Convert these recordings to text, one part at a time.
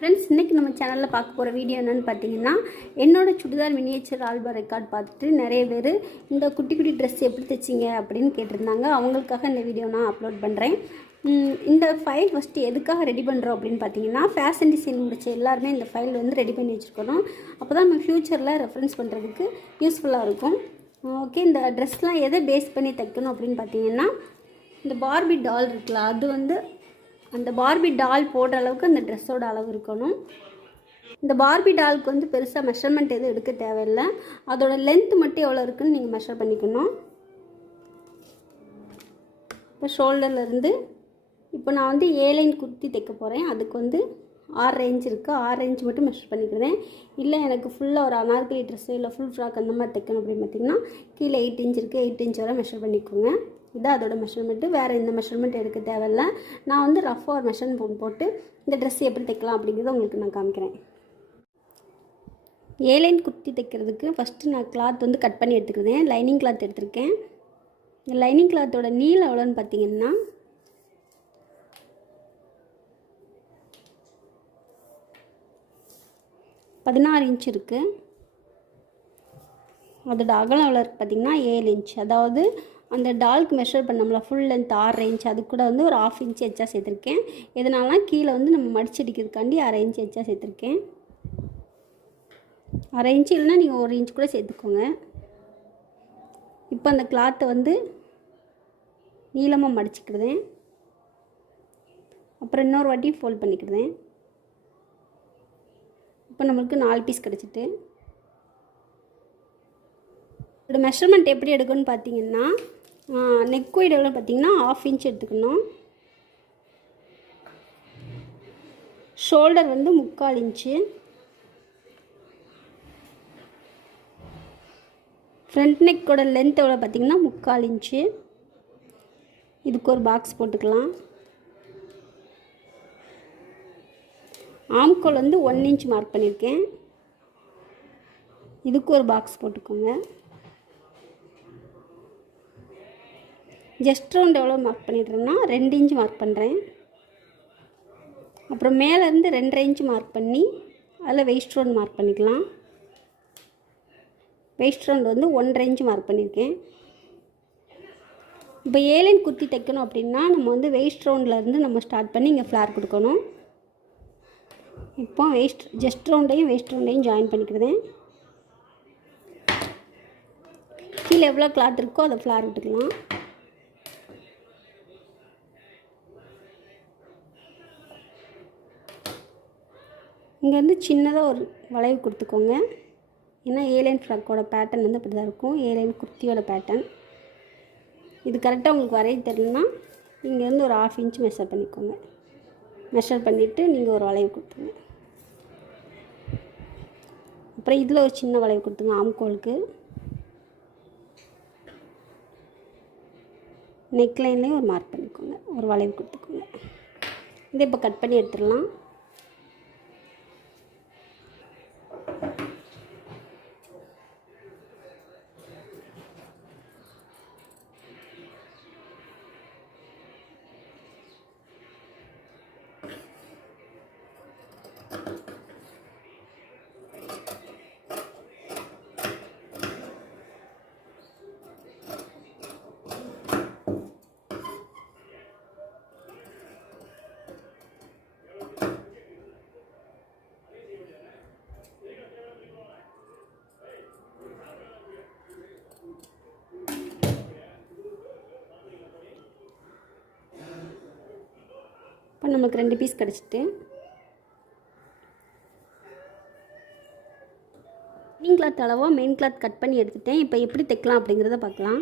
Friends, இன்றைக்கி நம்ம சேனலில் பார்க்க போகிற வீடியோ என்னென்னு பார்த்தீங்கன்னா, என்னோடய சுடிதார் மினியேச்சர் ஆல்பம் ரெக்கார்ட் பார்த்துட்டு நிறைய பேர் இந்த குட்டி குட்டி ட்ரெஸ் எப்படி தைச்சிங்க அப்படின்னு கேட்டிருந்தாங்க. அவங்களுக்காக இந்த வீடியோ நான் அப்லோட் பண்ணுறேன். இந்த ஃபைல் ஃபஸ்ட்டு எதுக்காக ரெடி பண்ணுறோம் அப்படின்னு பார்த்தீங்கன்னா, ஃபேஷன் டிசைன் முடிச்ச எல்லாருமே இந்த ஃபைல் வந்து ரெடி பண்ணி வச்சுருக்கணும். அப்போ தான் நம்ம ஃப்யூச்சரில் ரெஃபரன்ஸ் பண்ணுறதுக்கு யூஸ்ஃபுல்லாக இருக்கும். ஓகே, இந்த ட்ரெஸ்லாம் எதை பேஸ் பண்ணி தைக்கணும் அப்படின்னு பார்த்தீங்கன்னா, இந்த பார்பி டால் இருக்குல்ல, அது வந்து அந்த பார்பி டால் போடுற அளவுக்கு அந்த ட்ரெஸ்ஸோட அளவு இருக்கணும். இந்த பார்பி டாலுக்கு வந்து பெருசாக மெஷர்மெண்ட் எதுவும் எடுக்க தேவையில்லை. அதோட லென்த் மட்டும் எவ்வளோ இருக்குதுன்னு நீங்கள் மெஷர் பண்ணிக்கணும். இப்போ ஷோல்டர்லேருந்து இப்போ நான் வந்து 7 லைன் குர்த்தி தைக்க போகிறேன். அதுக்கு வந்து 6 இன்ச் இருக்குது. 6 இன்ச் மட்டும் மெஷர் பண்ணிக்கிறேன். இல்லை எனக்கு ஃபுல்லாக ஒரு அனார்கலி ட்ரெஸ்ஸு இல்லை ஃபுல் ஃப்ராக் அந்த மாதிரி தைக்கணும் அப்படின்னு பார்த்திங்கன்னா, கீழே 8 இன்ச் இருக்குது. 8 இன்ச் வரை மெஷர் பண்ணிக்கோங்க. இதான் அதோட மெஷர்மெண்ட்டு. வேறு எந்த மெஷர்மெண்ட் எடுக்க தேவையில்லை. நான் வந்து ரஃபாக ஒரு மெஷர்மெண்ட் போட்டு இந்த ட்ரெஸ் எப்படி தைக்கலாம் அப்படிங்கிறத உங்களுக்கு நான் காமிக்கிறேன். 7 லைன் குர்த்தி தைக்கிறதுக்கு ஃபஸ்ட்டு நான் கிளாத் வந்து கட் பண்ணி எடுத்துக்கிறேன். லைனிங் கிளாத் எடுத்திருக்கேன். இந்த லைனிங் கிளாத்தோட நீளம் எவ்வளோன்னு பார்த்தீங்கன்னா, 16 இன்ச் இருக்குது. அதோட அகலம் எவ்வளோ இருக்குது பார்த்திங்கன்னா 7 இன்ச். அதாவது அந்த டாலுக்கு மெஷர் பண்ணோம்ல ஃபுல் லென்த் 6 இன்ச், அது கூட வந்து ஒரு 1/2 இன்ச் எச்சா சேர்த்துருக்கேன். எதனால கீழே வந்து நம்ம மடிச்சடிக்கிறதுக்காண்டி 1/2 இன்ச் எச்சா சேர்த்துருக்கேன். 1/2 இன்ச் இல்லைனா நீங்கள் 1 இன்ச் கூட சேர்த்துக்கோங்க. இப்போ அந்த கிளாத்தை வந்து நீளமாக மடிச்சுக்கிடுதேன். அப்புறம் இன்னொரு வாட்டி ஃபோல்ட் பண்ணிக்கிடுதேன். இப்போ நம்மளுக்கு 4 பீஸ் கிடச்சிட்டு, இதோட மெஷர்மெண்ட் எப்படி எடுக்கணும்னு பார்த்தீங்கன்னா, நெக் ஒய்டு எவ்வளோ பார்த்தீங்கன்னா 1/2 இன்ச் எடுத்துக்கணும். ஷோல்டர் வந்து 3/4 இன்ச்சு. ஃப்ரண்ட் நெக்கோட லென்த் எவ்வளோ பார்த்தீங்கன்னா 3/4 இன்ச்சு. இதுக்கு ஒரு பாக்ஸ் போட்டுக்கலாம். ஆம்கோல் வந்து 1 இன்ச் மார்க் பண்ணியிருக்கேன். இதுக்கு ஒரு பாக்ஸ் போட்டுக்கோங்க. ஜஸ்ட் ரவுண்ட் எவ்வளோ மார்க் பண்ணிடுறேன்னா 2 இன்ச் மார்க் பண்ணுறேன். அப்புறம் மேலேருந்து 2.5 இன்ச் மார்க் பண்ணி அதில் வெயிஸ்ட் ரவுண்ட் மார்க் பண்ணிக்கலாம். வெயிஸ்ட் ரவுண்ட் வந்து 1.5 இன்ச் மார்க் பண்ணியிருக்கேன். இப்போ 7 லைன் குர்த்தி தைக்கணும் அப்படின்னா நம்ம வந்து வெயிஸ்ட் ரவுண்ட்லேருந்து நம்ம ஸ்டார்ட் பண்ணி இங்கே ஃப்ளார் கொடுக்கணும். இப்போ ஜஸ்ட் ரவுண்டையும் வெயிஸ்ட் ரவுண்டையும் ஜாயின் பண்ணிக்கிறேன். கீழே எவ்வளோ கிளாத் இருக்கோ அதை ஃப்ளார் விட்டுக்கலாம். இங்கே வந்து சின்னதாக ஒரு வளைவு கொடுத்துக்கோங்க. ஏன்னா 7 லைன் ஃப்ராக்கோட பேட்டர்ன் வந்து அப்படி தான் இருக்கும். 7 லைன் குர்த்தியோட பேட்டர்ன் இது கரெக்டாக உங்களுக்கு வரைய தெரியலனா இங்கேருந்து ஒரு 1/2 இன்ச் மெஷர் பண்ணிக்கோங்க. மெஷர் பண்ணிவிட்டு நீங்கள் ஒரு வளைவு கொடுத்துங்க. அப்புறம் இதில் ஒரு சின்ன வளைவு கொடுத்துங்க. ஆம்கோலுக்கு நெக் லைன்லேயும் ஒரு மார்க் பண்ணிக்கோங்க. ஒரு வளைவு கொடுத்துக்கோங்க. இதை இப்போ கட் பண்ணி எடுத்துடலாம். இப்போ நமக்கு 2 பீஸ் கிடச்சிட்டு, மெயின் கிளாத் அளவோ மெயின் கிளாத் கட் பண்ணி எடுத்துட்டேன். இப்போ எப்படி தைக்கலாம் அப்படிங்கிறத பார்க்கலாம்.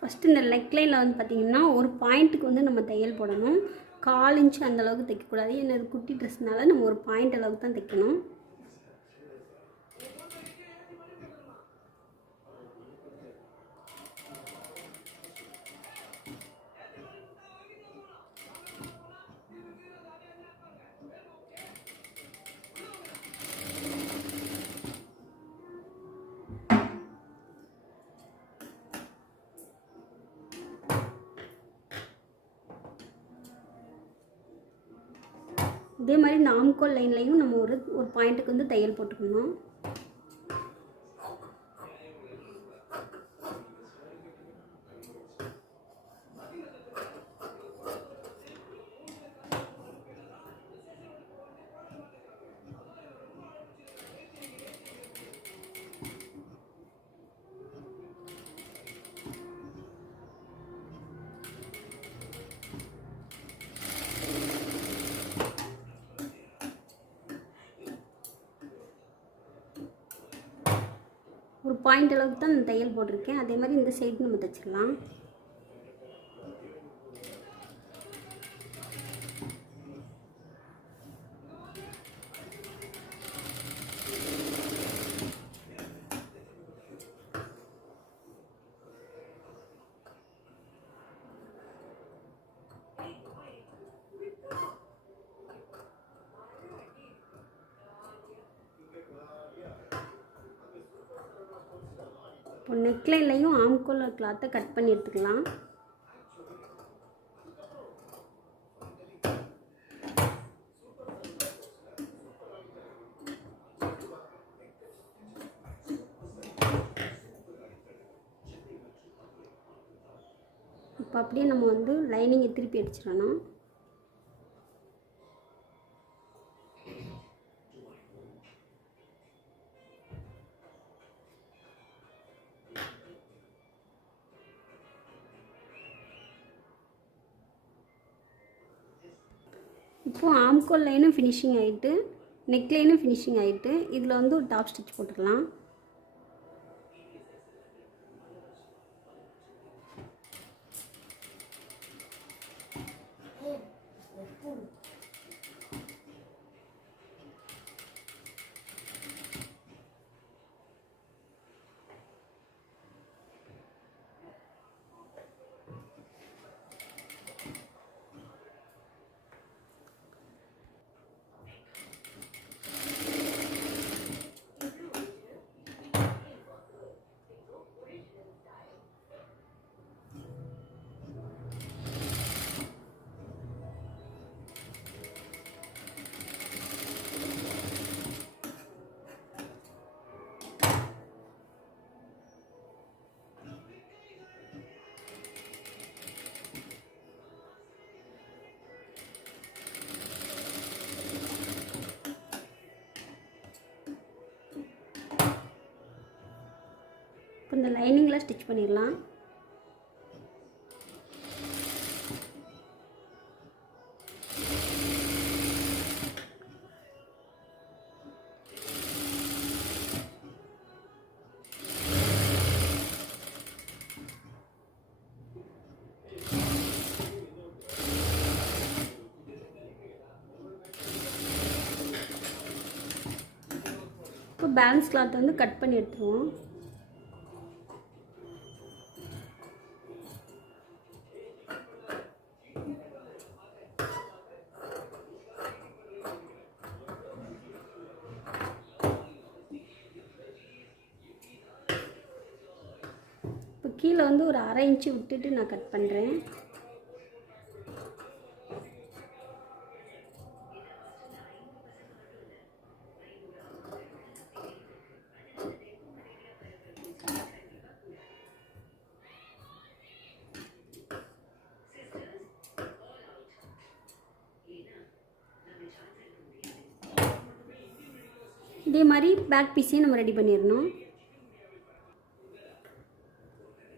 ஃபஸ்ட்டு இந்த நெக் லைனில் வந்து பார்த்திங்கன்னா ஒரு பாயிண்ட்டுக்கு வந்து நம்ம தையல் போடணும். 1/4 இன்ச்சு அந்தளவுக்கு தைக்கக்கூடாது. ஏன்னா இது குட்டி ட்ரெஸ்னால நம்ம ஒரு பாயிண்ட் அளவுக்கு தான் தைக்கணும். இதே மாதிரி இந்த ஆம்கோல் லைன்லையும் நம்ம ஒரு பாயிண்ட்டுக்கு வந்து தையல் போட்டுக்கணும். ஒரு பாயிண்ட் அளவுக்கு தான் நான் தையல் போட்டிருக்கேன். அதே மாதிரி இந்த சைடு நம்ம தைச்சிடலாம். இப்போ நெக்லைன்லையும் ஆம்கோல் கிளாத்தை கட் பண்ணி எடுத்துக்கலாம். இப்போ அப்படியே நம்ம வந்து லைனிங்கை திருப்பி அடிச்சிடணும். இப்போது ஆம்கோல் லைனும் ஃபினிஷிங் ஆகிட்டு, நெக் லைனும் ஃபினிஷிங் ஆகிட்டு, இதில் வந்து ஒரு டாப் ஸ்டிச் போட்டுக்கலாம். இப்போ இந்த லைனிங்கில் ஸ்டிச் பண்ணிடலாம். இப்போ பேலன்ஸ் கிளாத் வந்து கட் பண்ணி எடுத்துருவோம். இப்போ கீழே வந்து ஒரு 1/2 இன்ச்சு விட்டுட்டு நான் கட் பண்ணுறேன். இதே மாதிரி பேக் பீஸையும் நம்ம ரெடி பண்ணிடணும்.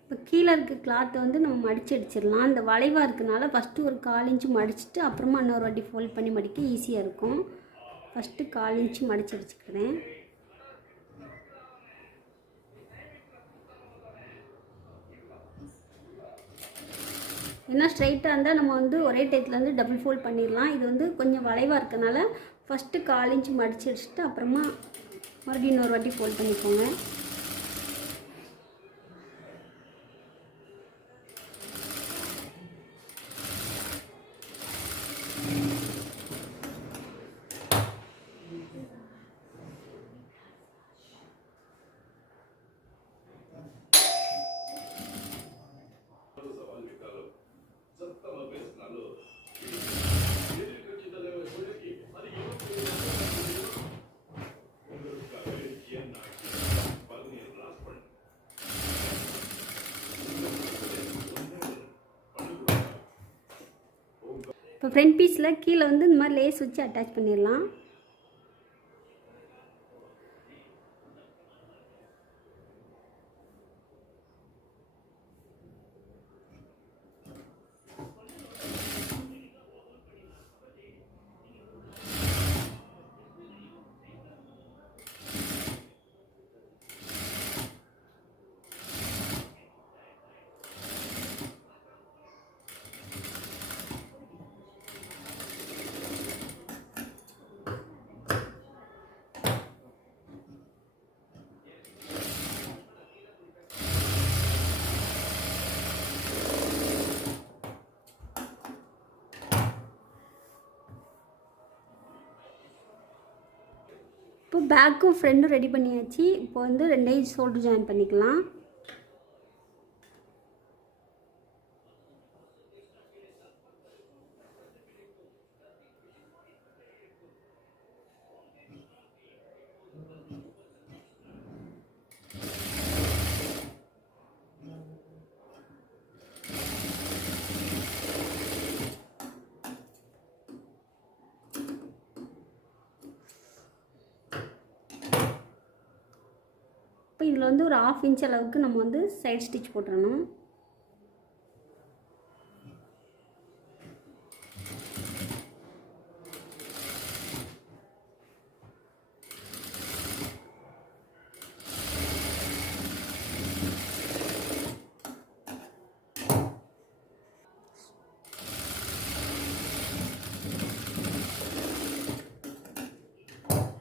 இப்போ கீழே இருக்க கிளாத்தை வந்து நம்ம மடித்து அடிச்சிடலாம். அந்த வளைவாக இருக்கனால ஃபஸ்ட்டு ஒரு 1/4 இன்ச்சு மடிச்சுட்டு அப்புறமா இன்னொரு வாட்டி ஃபோல்ட் பண்ணி மடிக்க ஈஸியாக இருக்கும். ஃபஸ்ட்டு 1/4 இன்ச்சு மடித்து அடிச்சுக்கிறேன். ஏன்னா ஸ்ட்ரைட்டாக இருந்தால் நம்ம வந்து ஒரே டயத்தில் வந்து டபுள் ஃபோல்ட் பண்ணிடலாம். இது வந்து கொஞ்சம் வளைவாக இருக்கனால ஃபஸ்ட்டு 1/4 இன்ச்சு மடித்து அடிச்சுட்டு அப்புறமா மறுபடியும் இன்னொரு வாட்டி ஃபோல்ட் பண்ணிக்கோங்க. இப்போ ஃப்ரண்ட் பீஸில் கீழே வந்து இந்த மாதிரி லேஸ் வச்சு அட்டாச் பண்ணிடலாம். இப்போ பேக்கும் ஃப்ரெண்டும் ரெடி பண்ணியாச்சு. இப்போ வந்து 2 ஷோல்டர் ஜாயின் பண்ணிக்கலாம். இப்போ இதில் வந்து ஒரு 1/2 இன்ச் அளவுக்கு நம்ம வந்து சைட் ஸ்டிச் போட்டுறணும்.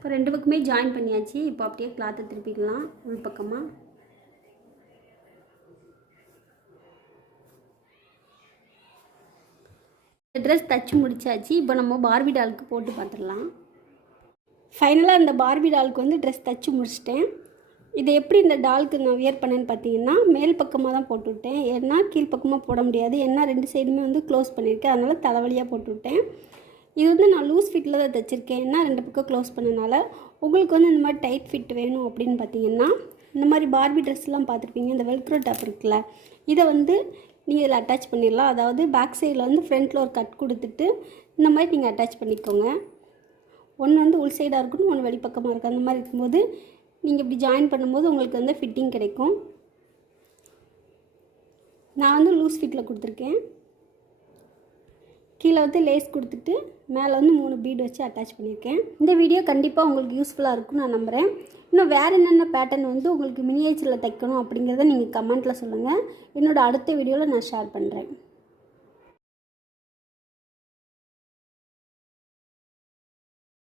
இப்போ 2 பக்கமே ஜாயின் பண்ணியாச்சு. இப்போ அப்படியே கிளாத்தை திருப்பிக்கலாம் உள் பக்கமாக. இந்த ட்ரெஸ் தச்சு முடிச்சாச்சு. இப்போ நம்ம பார்பி டாலுக்கு போட்டு பார்த்துடலாம். ஃபைனலாக இந்த பார்பி டாலுக்கு வந்து ட்ரெஸ் தச்சு முடிச்சிட்டேன். இதை எப்படி இந்த டாலுக்கு நான் வியர் பண்ணேன்னு பார்த்தீங்கன்னா, மேல் பக்கமாக தான் போட்டுவிட்டேன். ஏன்னா கீழ்ப்பக்கமாக போட முடியாது. ஏன்னா 2 சைடுமே வந்து க்ளோஸ் பண்ணியிருக்கேன். அதனால் தலைவலியாக போட்டுவிட்டேன். இது வந்து நான் லூஸ் ஃபிட்டில் தான் தைச்சிருக்கேன். ஏன்னா 2 பக்கம் க்ளோஸ் பண்ணனால. உங்களுக்கு வந்து இந்த மாதிரி டைட் ஃபிட் வேணும் அப்படின்னு பார்த்தீங்கன்னா, இந்த மாதிரி பார்பி ட்ரெஸ்லாம் பார்த்துருப்பீங்க. இந்த வெல்க்ரோ டாப் இருக்குல்ல, இதை வந்து நீங்கள் இதில் அட்டாச் பண்ணிடலாம். அதாவது பேக் சைடில் வந்து ஃப்ரண்ட்டில் ஒரு கட் கொடுத்துட்டு இந்த மாதிரி நீங்கள் அட்டாச் பண்ணிக்கோங்க. ஒன்று வந்து உள் சைடாக இருக்கணும், ஒன்று வெளிப்பக்கமாக இருக்குது. அந்த மாதிரி இருக்கும்போது நீங்கள் இப்படி ஜாயின் பண்ணும்போது உங்களுக்கு வந்து ஃபிட்டிங் கிடைக்கும். நான் வந்து லூஸ் ஃபிட்டில் கொடுத்துருக்கேன். கீழே வந்து லேஸ் கொடுத்துட்டு மேலே வந்து 3 பீட் வச்சு அட்டாச் பண்ணியிருக்கேன். இந்த வீடியோ கண்டிப்பாக உங்களுக்கு யூஸ்ஃபுல்லாக இருக்கும்னு நான் நம்புகிறேன். இன்னும் வேறு என்னென்ன பேட்டர்ன் வந்து உங்களுக்கு மினியேச்சரில் தைக்கணும் அப்படிங்கிறத நீங்கள் கமெண்ட்டில் சொல்லுங்கள். என்னோடய அடுத்த வீடியோவில் நான் ஷேர் பண்ணுறேன்.